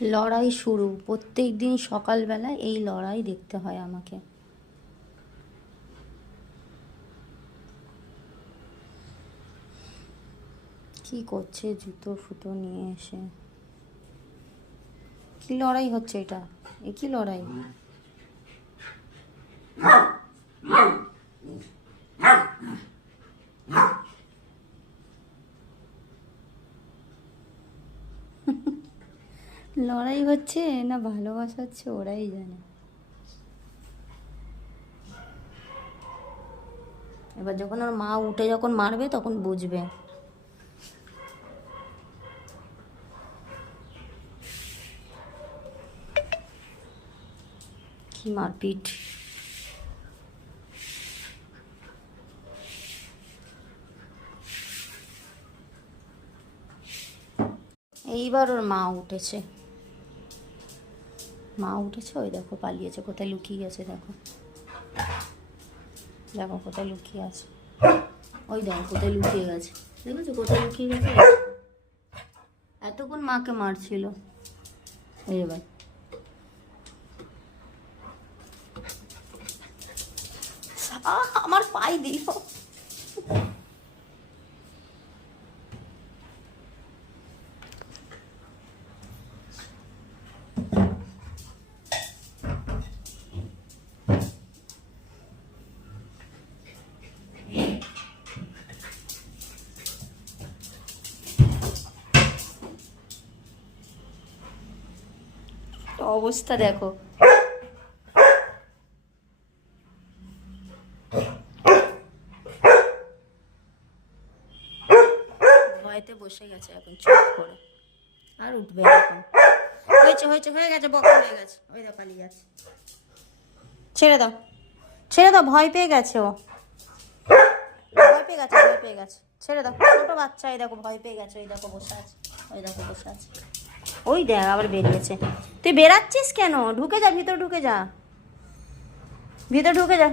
লড়াই শুরু, প্রত্যেক দিন সকালবেলা এই লড়াই দেখতে হয় আমাকে। কি করছে জুতো ফুতো নিয়ে এসে? কি লড়াই হচ্ছে এটা? এ কি লড়াই? লড়াই হচ্ছে না ভালোবাসা হচ্ছে ওরাই জানে। এবার যখন ওর মা উঠে যখন মারবে তখন বুঝবে। কি মারপিট! এইবার ওর মা উঠেছে, মা উঠেছে, ওই দেখো পালিয়েছে, কোথায় লুকিয়ে গেছে দেখো, দেখো কোথায় লুকিয়ে আছে, ওই দেখো কোথায় লুকিয়ে গেছে, দেখেছো কোথায় লুকিয়ে গেছে? এতক্ষণ মাকে মারছিল, এই এবার আমার পায়ে দিল। অবস্থা দেখো, ভয়তে বসে গেছে এখন চুপ করে, আর উঠবে না এখন। হয়েছে হয়েছে, হয়ে গেছে, বকা হয়ে গেছে, ওই দেখো পালিয়ে গেছে। ছেড়ে দাও, ছেড়ে দাও, ভয় পেয়ে গেছে ও, ভয় পেয়ে গেছে, ভয় পেয়ে গেছে, ছেড়ে দাও। ছোটো বাচ্চা, এই দেখো ভয় পেয়ে গেছে, ওই দেখো বসে আছে, ওই দেখো বসে আছে, ওই দেখ আবার বেরিয়েছে। তুই বেরাচ্ছিস কেন? ঢুকে যা, ভিতর ঢুকে যা, ভিতর ঢুকে যা।